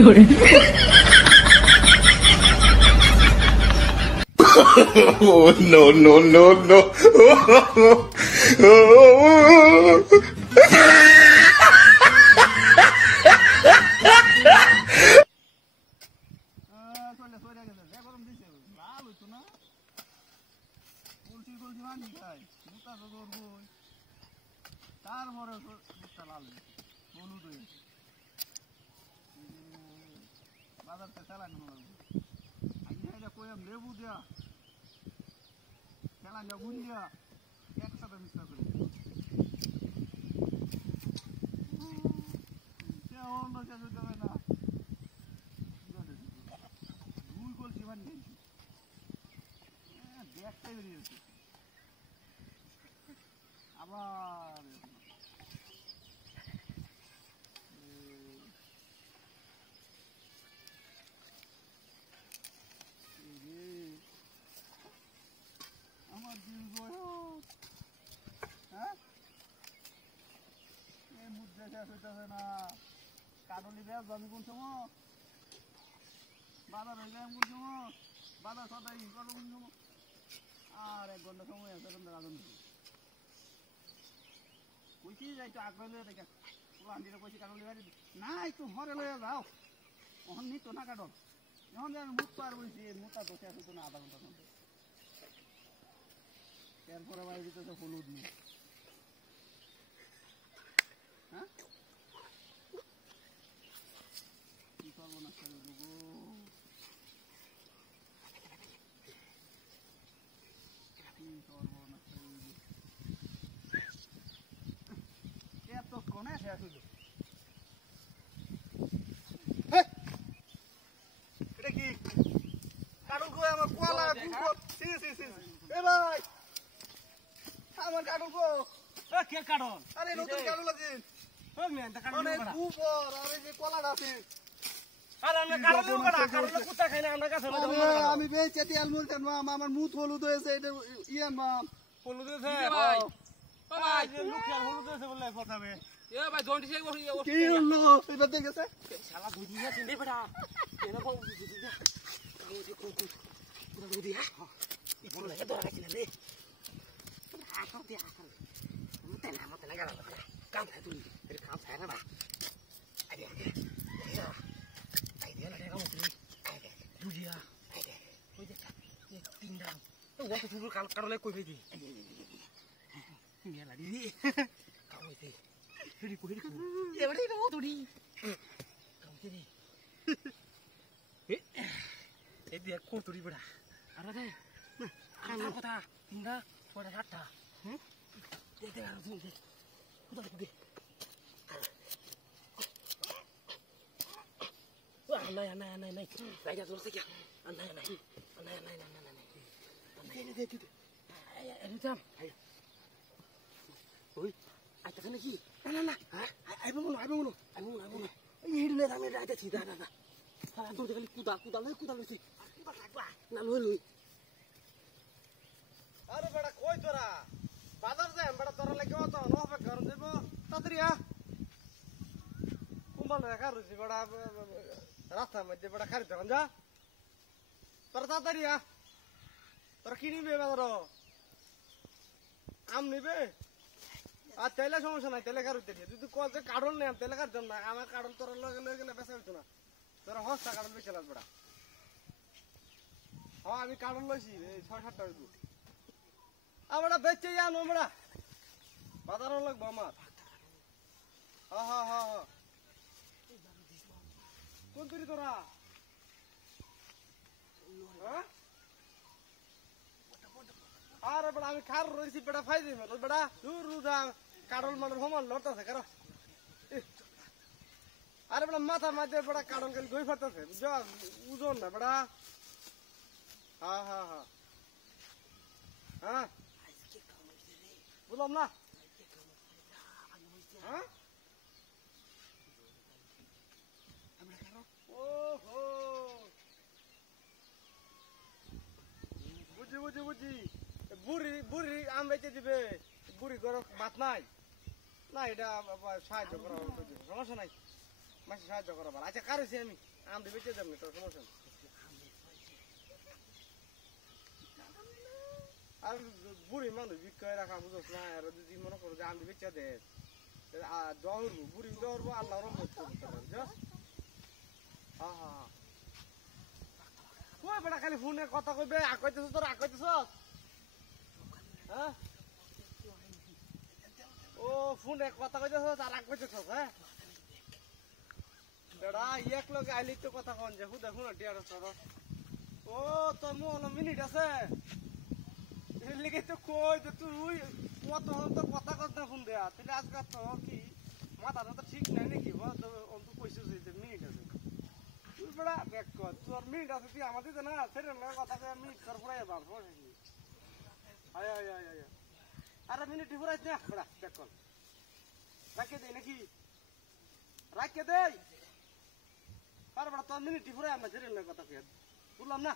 fiore. Oh, no, no, no, no. লেবু দেয়া খেলা গুন দেয়া একসাথে মিশ্রা করে অন্য শেষ হইতে হবে না দুই গোল জীবন নিয়েছি ব্যাগটাই বেরিয়েছে আবার আমার দিন বয়স হ্যাঁ এই মুদ্রা শেষ হইতেছে না কাটলি ব্যাস আমি কোন সময় বাজার হয়ে যায় কোন সময় বাজার সদাই কত কোন সময় আর 1 ঘন্টা সময় আছে রাজন কইছি যাই তো আগ্রহ দেখে আন্টিরা কইছি কাটলি বাড়ি না একটু হরে লইয়া যাও ওখান নিত না কাটল এখন আমি মুখ পার বলছি মুখটা তো শেষ হতো না আধা ঘন্টার মধ্যে এরপরে বাড়ি দিতে হলুদ নেই হ্যাঁ কি করবো না এতক্ষণে শেষ হইল এটা কি কারণ কই আমার কোয়ালা এ ভাই আমার কাটল কো কে কাটল আরে নতুন কাটল আছে ওই মেন তা কাটল মানে উপর আরে যে কলাটা আছে আরে আমরা কাটল কাটল কুত্তা খাই না আমরা কাছে আমি বেচে তেল মুলতেন মা আমার মুখ হলুদ হয়েছে এটা ইয়ান মা হলুদ হয়েছে ভাই ভাই যে লুকিয়ার হলুদ হয়েছে বললে কথাবে এ ভাই জন্ডি সেই কি হলো এটা দেখেছে শালা দুদিয়া চিন্ডে বেটা এনা কো দুদিয়া পুরো দুদিয়া ই বলে এত রাখি না রে আকার দিয়ে আকার মতে না গেল কাম খাই তুই এর কাম খাই না ভাই আরে আরে না রে কাম তুই দুদিয়া আরে ওই যে তিন দাম তো ওটা শুরু কারণে কই ফেদি মেলা দি কাম হইছে হেডি কই এবারে তো তুই কাম হইছে এ দিয়া কো তুই বড়া আরে রে না কথা তিনটা পরে সাতটা হুম দেখতে আর তুই দে কোথা থেকে দে না জায়গা জোর থেকে না দে তুই এই যাম ওই আইতা কেন কি না আইবো মনো এই হিড়লে আমি রাইতে ছি না সারা দূর থেকে কুদা লইছি না লই আরে বড়া কই তোরা বাজার যায় বড়া তোরা লাগে তো নবে ঘর দেব তাড়াতাড়ি কুম্বাল রেখা রইছি বড়া রাস্তার মধ্যে বড়া খারি তখন যা তোরা তাড়াতাড়ি তোরা কি নিবে বাজার আম নিবে আর তেলে সমস্যা নাই তেলে কারুতে দিয়ে যদি কল যে কাটল নেই তেলে কাটতাম না আমার কাটল তোরা লগে গেলে বেচা হইতো না তোরা হস্তা কাটল বেচে লাগ বড়া হ্যাঁ আমি কাটল লইছি 6-7টা হইব আমরা বেচে যান আমরা বাজার লাগবো আমার হ্যাঁ কোন তুই তোরা আরে বড়া আমি খার রইছি বেটা ফাই দিই বেটা দূর রুদা কাটল মাটল হমান লড়তাছে কারো আরে বড়া মাথা মাঝে বড়া কাটল গেল গই ফাটাছে বুঝছো ওজন না বড়া হ্যাঁ বুঝলাম না হ্যাঁ ওহো বুঝি বুড়ি আম বেচে দিবে বুড়ি ঘর ভাত নাই না এটা সাহায্য করা সমস্যা নাই মাসে সাহায্য করা ভালো আচ্ছা কার আমি আম দিবে চেয়ে যাবে তোর সমস্যা আর বুড়ি মানুষ বিক্রয় রাখা বুঝছ না আর যদি মনে করো যে আম দিবে চেয়ে দে দৌড়বো বুড়ি দৌড়বো আল্লাহ রহমত করতে পারবে হ্যাঁ হ্যাঁ কই বেটা খালি ফোনে কথা কইবে আকইতেছ তোর আকইতেছ হ্যাঁ ও ফোনে কথা কইতেছ আর আকইতেছ হ্যাঁ বেটা এক লগে আইলি তো কথা কন যে হুদা ফোনে টিয়ার তোর ও তোর মন মিনিট আছে এর লিগে তো কই যে তুই কত তো কথা কথা ফোন দেয়া তাহলে আজকাল তো কি মাথাটা তো ঠিক নাই নাকি অন্ত কইছিস যে মিনিট আছে তুই বেড়া ব্যাক কর তোর মিনিট আছে তুই আমাদের না সেটা কথা মিনিট কর ফুরাই বার আয় আয় আয় আয় আরে মিনিট ফুরাই না বেড়া ব্যাক কর রাখে দেই নাকি রাখে দেই আর বেড়া তোর মিনিট ফুরাই আমরা সেটা কথা কই বুঝলাম না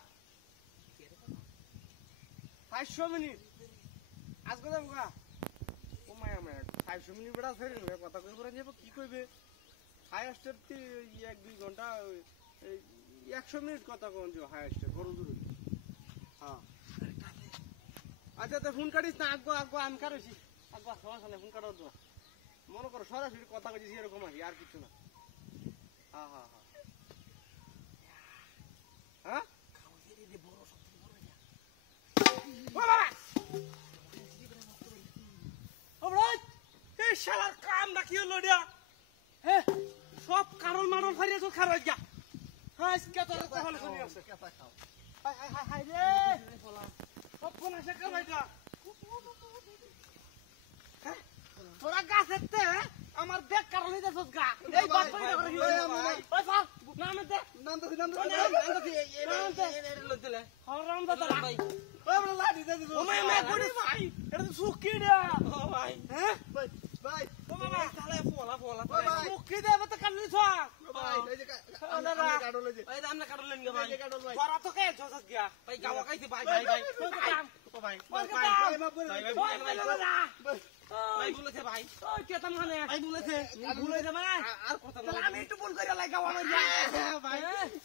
500 মিনিট আজকে যাবো গা ও মায়া মায়া 500 মিনিট বেড়া সেটা কথা কই ফুরাই যাবো কি কইবে হাইয়েস্ট এক দুই ঘন্টা 100 মিনিট কথা কোন যে হাইয়েস্ট বড় দূর হ্যাঁ আচ্ছা তো ফোন কাটিস না আগো আগো আমি কাটছি আগো সমস্যা নেই ফোন কাটো তো মনে করো সরাসরি কথা কইছি এরকম আর কিছু না হ্যাঁ হ্যাঁ হ্যাঁ হ্যাঁ এই শালার কাম নাকি হলো দিয়া হ্যাঁ সব কারণ মারণ ফারিয়ে তো খারাপ যা হ্যাঁ কেতা তাহলে শুনি আছে কেতা খাও হাই হাই হাই হাই রে সব কোন আছে কামাইটা হ্যাঁ তোরা গাছেতে আমার দেখ কারণ হইতাছস গা এই বাপ কইরা করে ওই পা নাম দে নাম দে লই দিলে হরাম দাদা ভাই ওই বড় লাডি দে ও মে গুড়ি ভাই এটা তো সুকি রে ও ভাই হ্যাঁ ভাই ভাই ও বাবা তাহলে ফোলা ফোলা সুকি দে মত কাটলি ছ ভাই এই যে আমরা কাটল লই যে এই আমরা কাটল লইন ভাই তোরা তো কে ছসস গিয়া ভাই গাওয়া কাইছি ভাই ভাই ভাই ও ভাই ভাই ভাই বলেছে ভাই ওই কেতা মানে ভাই বলেছে বলেছে ভাই আর কথা না আমি একটু ভুল করে লাগাও আমার ভাই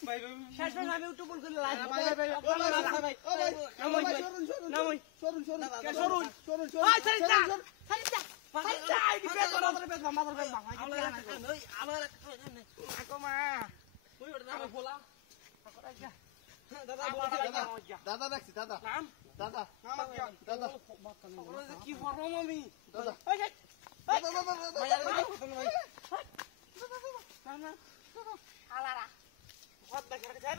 ভাই শেষ শেষ আমি একটু ভুল করে লাগাও ভাই ভাই ভাই ও ভাই নামই সরুন সরুন কে সরুন সরুন সরুন ওই সাইড যা সাইড যা সাইড যা এই বেশ বড় করে বেশ মামার বেশ মামা ওই আমার আকো মা তুই ওটা নাম বলা আকো যা দাদা দাদা দেখছি দাদা নাম দাদা নাম দাদা কি ফরম আমি দাদা দাদা দাদা ভাই আর ভাই না না আলারা কত দেখা যায়